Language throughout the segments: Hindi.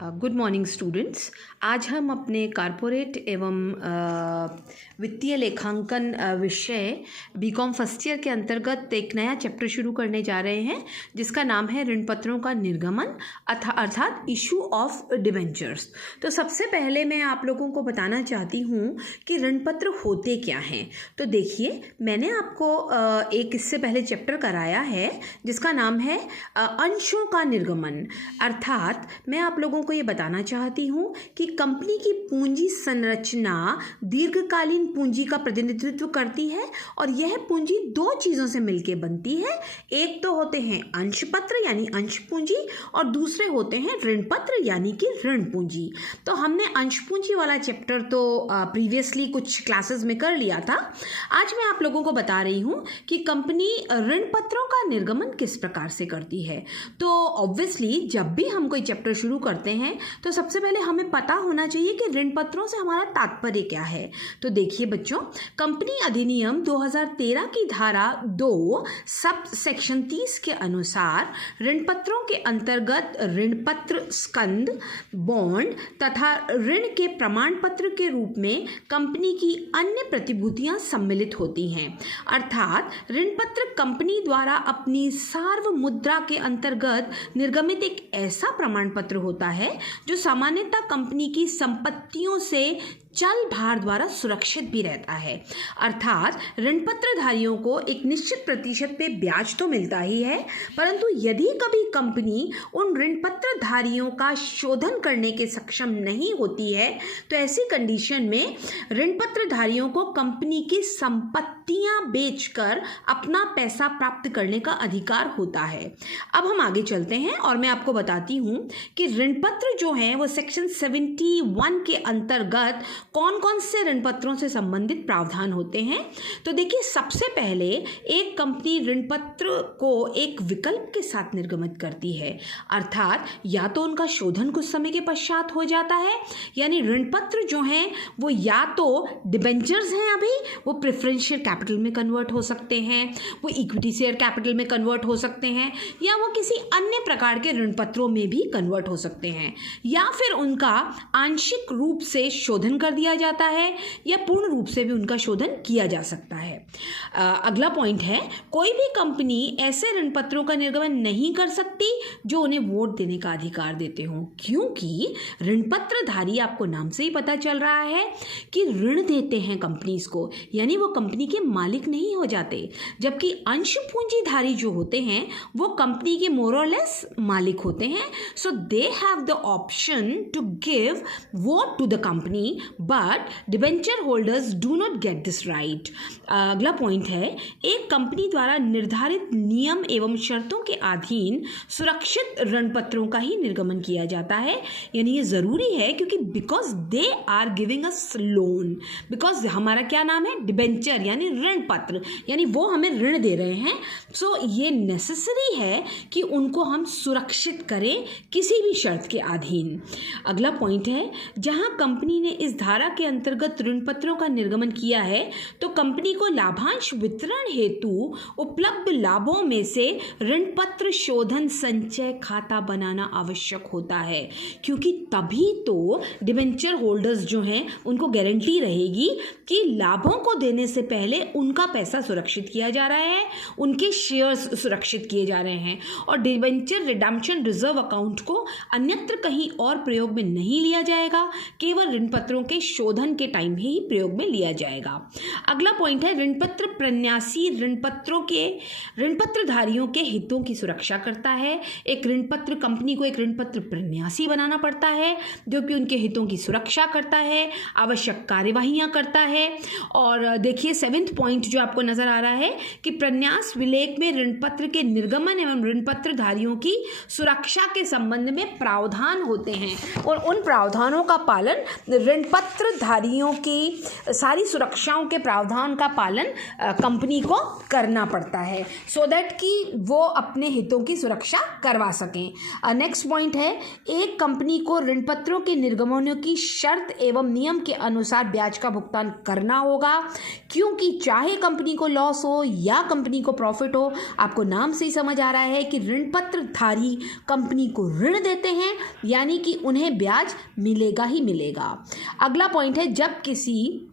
Good morning students. आज हम अपने कॉरपोरेट एवं वित्तीय लेखांकन विषय बीकॉम फर्स्ट ईयर के अंतर्गत एक नया चैप्टर शुरू करने जा रहे हैं जिसका नाम है ऋण पत्रों का निर्गमन अर्थात इशू ऑफ डिबेंचर्स। तो सबसे पहले मैं आप लोगों को बताना चाहती हूँ कि ऋण पत्र होते क्या हैं। तो देखिए, मैंने आपको एक इससे पहले चैप्टर कराया है जिसका नाम है अंशों का निर्गमन। अर्थात मैं आप लोगों को ये बताना चाहती हूँ कि कंपनी की पूंजी संरचना दीर्घकालीन पूंजी का प्रतिनिधित्व करती है और यह पूंजी दो चीज़ों से मिलकर बनती है। एक तो होते हैं अंश पत्र यानी अंश पूंजी और दूसरे होते हैं ऋण पत्र यानी कि ऋण पूंजी। तो हमने अंश पूंजी वाला चैप्टर तो प्रीवियसली कुछ क्लासेस में कर लिया था। आज मैं आप लोगों को बता रही हूँ कि कंपनी ऋण पत्रों का निर्गमन किस प्रकार से करती है। तो ऑब्वियसली जब भी हम कोई चैप्टर शुरू करते हैं तो सबसे पहले हमें पता होना चाहिए कि ऋण पत्रों से हमारा तात्पर्य क्या है। तो देखिए बच्चों, कंपनी अधिनियम 2013 की धारा 2 सब सेक्शन 30 के अनुसार ऋण पत्रों के अंतर्गत ऋण पत्र, स्कंद, बॉन्ड तथा ऋण के प्रमाण पत्र के रूप में कंपनी की अन्य प्रतिभूतियां सम्मिलित होती हैं। अर्थात ऋण पत्र कंपनी द्वारा अपनी सार्वमुद्रा के अंतर्गत निर्गमित एक ऐसा प्रमाण पत्र होता है जो सामान्यतः कंपनी की संपत्तियों से चल भार द्वारा सुरक्षित भी रहता है। अर्थात ऋण पत्रधारियों को एक निश्चित प्रतिशत पे ब्याज तो मिलता ही है, परंतु यदि कभी कंपनी उन ऋण पत्रधारियों का शोधन करने के सक्षम नहीं होती है तो ऐसी कंडीशन में ऋण पत्रधारियों को कंपनी की संपत्तियां बेचकर अपना पैसा प्राप्त करने का अधिकार होता है। अब हम आगे चलते हैं और मैं आपको बताती हूं कि ऋण पत्र जो है वो सेक्शन 71 के अंतर्गत कौन कौन से ऋण पत्रों से संबंधित प्रावधान होते हैं। तो देखिए, सबसे पहले एक कंपनी ऋण पत्र को एक विकल्प के साथ निर्गमित करती है। अर्थात या तो उनका शोधन कुछ समय के पश्चात हो जाता है, यानी ऋण पत्र जो हैं वो या तो डिबेंचर्स हैं, अभी वो प्रेफरेंशियल कैपिटल में कन्वर्ट हो सकते हैं, वो इक्विटी शेयर कैपिटल में कन्वर्ट हो सकते हैं, या वो किसी अन्य प्रकार के ऋण पत्रों में भी कन्वर्ट हो सकते हैं, या फिर उनका आंशिक रूप से शोधन कर दिया जाता है या पूर्ण रूप से भी उनका शोधन किया जा सकता है। अगला पॉइंट है, कोई भी कंपनी ऐसे ऋण पत्रों का निर्गमन नहीं कर सकती जो उन्हें वोट देने का अधिकार देते हों, क्योंकि ऋण पत्रधारी, आपको नाम से ही पता चल रहा है कि ऋण देते हैं कंपनीज को, यानी वो कंपनी के मालिक नहीं हो जाते, जबकि अंश पूंजीधारी जो होते हैं वो कंपनी के मोर और लेस मालिक होते हैं। So they have the option to give vote to the company, but debenture holders do not get this right. अगला पॉइंट है, एक कंपनी द्वारा निर्धारित नियम एवं शर्तों के अधीन सुरक्षित ऋण पत्रों का ही निर्गमन किया जाता है। यानी ये जरूरी है क्योंकि because they are giving us loan, because हमारा क्या नाम है, डिबेंचर यानी ऋण पत्र, यानी वो हमें ऋण दे रहे हैं। सो ये नेसेसरी है कि उनको हम सुरक्षित करें किसी भी शर्त के अधीन। अगला पॉइंट है, जहां कंपनी ने इस धारा के अंतर्गत ऋण पत्रों का निर्गमन किया है तो कंपनी को लाभांश वितरण हेतु उपलब्ध लाभों में से ऋण पत्र शोधन संचय खाता बनाना आवश्यक होता है, क्योंकि तभी तो डिबेंचर होल्डर्स जो हैं उनको गारंटी रहेगी कि लाभों को देने से पहले उनका पैसा सुरक्षित किया जा रहा है, उनके शेयर्स सुरक्षित किए जा रहे हैं और डिबेंचर रिडम्पशन रिजर्व अकाउंट को अन्यत्र कहीं और प्रयोग में नहीं लिया जाएगा, केवल ऋण पत्रों के शोधन के टाइम ही प्रयोग में लिया जाएगा। अगला पॉइंट है, ऋण पत्र प्रन्यासी ऋण पत्रधारियों के हितों की सुरक्षा करता है। एक ऋण पत्र कंपनी को एक ऋण पत्र प्रन्यासी बनाना पड़ता है जो कि उनके हितों की सुरक्षा करता है, आवश्यक कार्यवाहियां करता है। और देखिए 7वां पॉइंट जो आपको नजर आ रहा है कि प्रन्यास विलेख में ऋण पत्र के निर्गमन एवं ऋण पत्रधारियों की सुरक्षा के संबंध में प्रावधान होते हैं और उन प्रावधानों का पालन ऋण पत्र पत्रधारियों की सारी सुरक्षाओं के प्रावधान का पालन कंपनी को करना पड़ता है, सो दैट कि वो अपने हितों की सुरक्षा करवा सकें। नेक्स्ट पॉइंट है, एक कंपनी को ऋण पत्रों के निर्गमनों की शर्त एवं नियम के अनुसार ब्याज का भुगतान करना होगा, क्योंकि चाहे कंपनी को लॉस हो या कंपनी को प्रॉफिट हो, आपको नाम से ही समझ आ रहा है कि ऋण पत्रधारी कंपनी को ऋण देते हैं, यानी कि उन्हें ब्याज मिलेगा ही मिलेगा। अगला पॉइंट है, जब किसी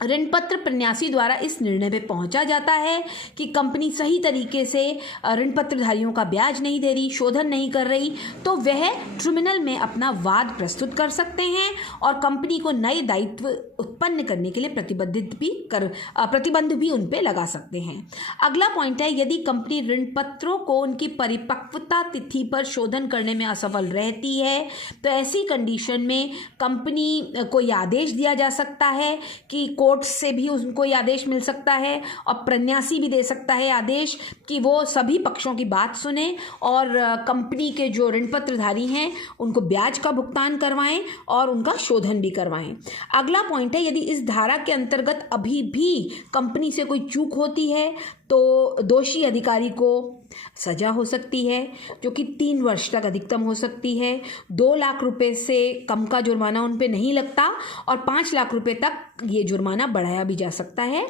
ऋण पत्र प्रन्यासी द्वारा इस निर्णय पे पहुंचा जाता है कि कंपनी सही तरीके से ऋण पत्रधारियों का ब्याज नहीं दे रही, शोधन नहीं कर रही, तो वह ट्रिब्यूनल में अपना वाद प्रस्तुत कर सकते हैं और कंपनी को नए दायित्व उत्पन्न करने के लिए प्रतिबंध भी उन पे लगा सकते हैं। अगला पॉइंट है, यदि कंपनी ऋण पत्रों को उनकी परिपक्वता तिथि पर शोधन करने में असफल रहती है, तो ऐसी कंडीशन में कंपनी को यह आदेश दिया जा सकता है कि कोर्ट से भी उनको ये आदेश मिल सकता है और प्रन्यासी भी दे सकता है आदेश कि वो सभी पक्षों की बात सुने और कंपनी के जो ऋण पत्रधारी हैं उनको ब्याज का भुगतान करवाएं और उनका शोधन भी करवाएं। अगला पॉइंट है, यदि इस धारा के अंतर्गत अभी भी कंपनी से कोई चूक होती है तो दोषी अधिकारी को सजा हो सकती है, जो कि 3 वर्ष तक अधिकतम हो सकती है। 2 लाख रुपए से कम का जुर्माना उन पे नहीं लगता और 5 लाख रुपए तक ये जुर्माना बढ़ाया भी जा सकता है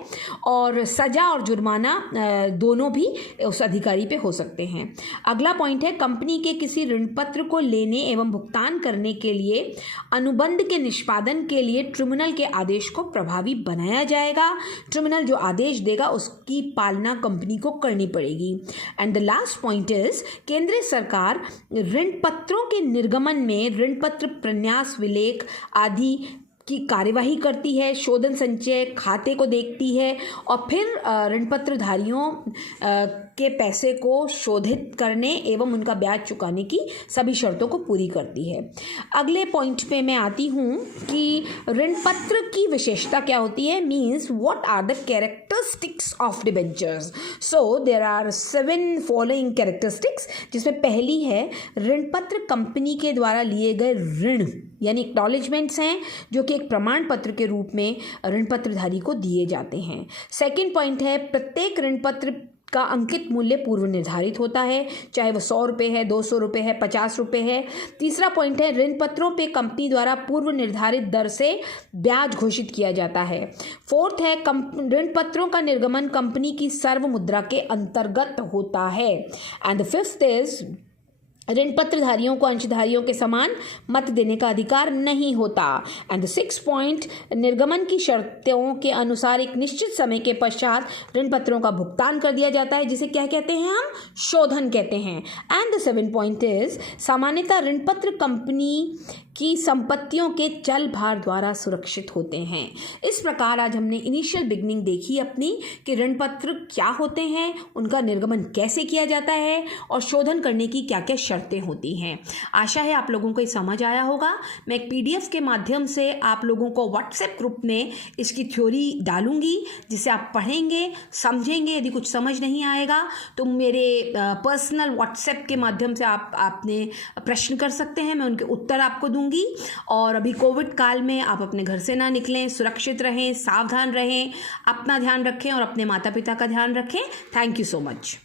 और सजा और जुर्माना दोनों भी उस अधिकारी पे हो सकते हैं। अगला पॉइंट है, कंपनी के किसी ऋण पत्र को लेने एवं भुगतान करने के लिए अनुबंध के निष्पादन के लिए ट्रिब्यूनल के आदेश को प्रभावी बनाया जाएगा। ट्रिब्यूनल जो आदेश देगा उसकी पालना कंपनी को करनी पड़ेगी। And the last point is, केंद्र सरकार ऋण पत्रों के निर्गमन में ऋण पत्र प्रन्यास विलेख आदि की कार्यवाही करती है, शोधन संचय खाते को देखती है और फिर ऋण पत्रधारियों के पैसे को शोधित करने एवं उनका ब्याज चुकाने की सभी शर्तों को पूरी करती है। अगले पॉइंट पे मैं आती हूँ कि ऋण पत्र की विशेषता क्या होती है, means what are the characteristics of debentures. So there are 7 following characteristics, जिसमें पहली है, ऋण पत्र कंपनी के द्वारा लिए गए ऋण यानी एक्नॉलेजमेंट्स हैं, जो कि एक प्रमाण पत्र के रूप में ऋण पत्रधारी को दिए जाते हैं। सेकंड पॉइंट है, प्रत्येक ऋण पत्र का अंकित मूल्य पूर्व निर्धारित होता है, चाहे वो 100 रुपये है, 200 रुपये है, 50 रुपये है। तीसरा पॉइंट है, ऋण पत्रों पे कंपनी द्वारा पूर्व निर्धारित दर से ब्याज घोषित किया जाता है। फोर्थ है, ऋण पत्रों का निर्गमन कंपनी की सर्व मुद्रा के अंतर्गत होता है। एंड द फिफ्थ इज, ऋण पत्रधारियों को अंशधारियों के समान मत देने का अधिकार नहीं होता। एंड द 6th पॉइंट, निर्गमन की शर्तों के अनुसार एक निश्चित समय के पश्चात ऋण पत्रों का भुगतान कर दिया जाता है, जिसे क्या कहते हैं, हम शोधन कहते हैं। And the 7th point is, सामान्यतः ऋण पत्र कंपनी की संपत्तियों के चल भार द्वारा सुरक्षित होते हैं। इस प्रकार आज हमने इनिशियल बिगनिंग देखी अपनी कि ऋण पत्र क्या होते हैं, उनका निर्गमन कैसे किया जाता है और शोधन करने की क्या क्या शर्तें होती हैं। आशा है आप लोगों को ये समझ आया होगा। मैं एक PDF के माध्यम से आप लोगों को व्हाट्सएप ग्रुप में इसकी थ्योरी डालूंगी, जिसे आप पढ़ेंगे, समझेंगे। यदि कुछ समझ नहीं आएगा तो मेरे पर्सनल व्हाट्सएप के माध्यम से आपने प्रश्न कर सकते हैं, मैं उनके उत्तर आपको दूंगी। और अभी कोविड काल में आप अपने घर से ना निकलें, सुरक्षित रहें, सावधान रहें, अपना ध्यान रखें और अपने माता पिता का ध्यान रखें। Thank you so much.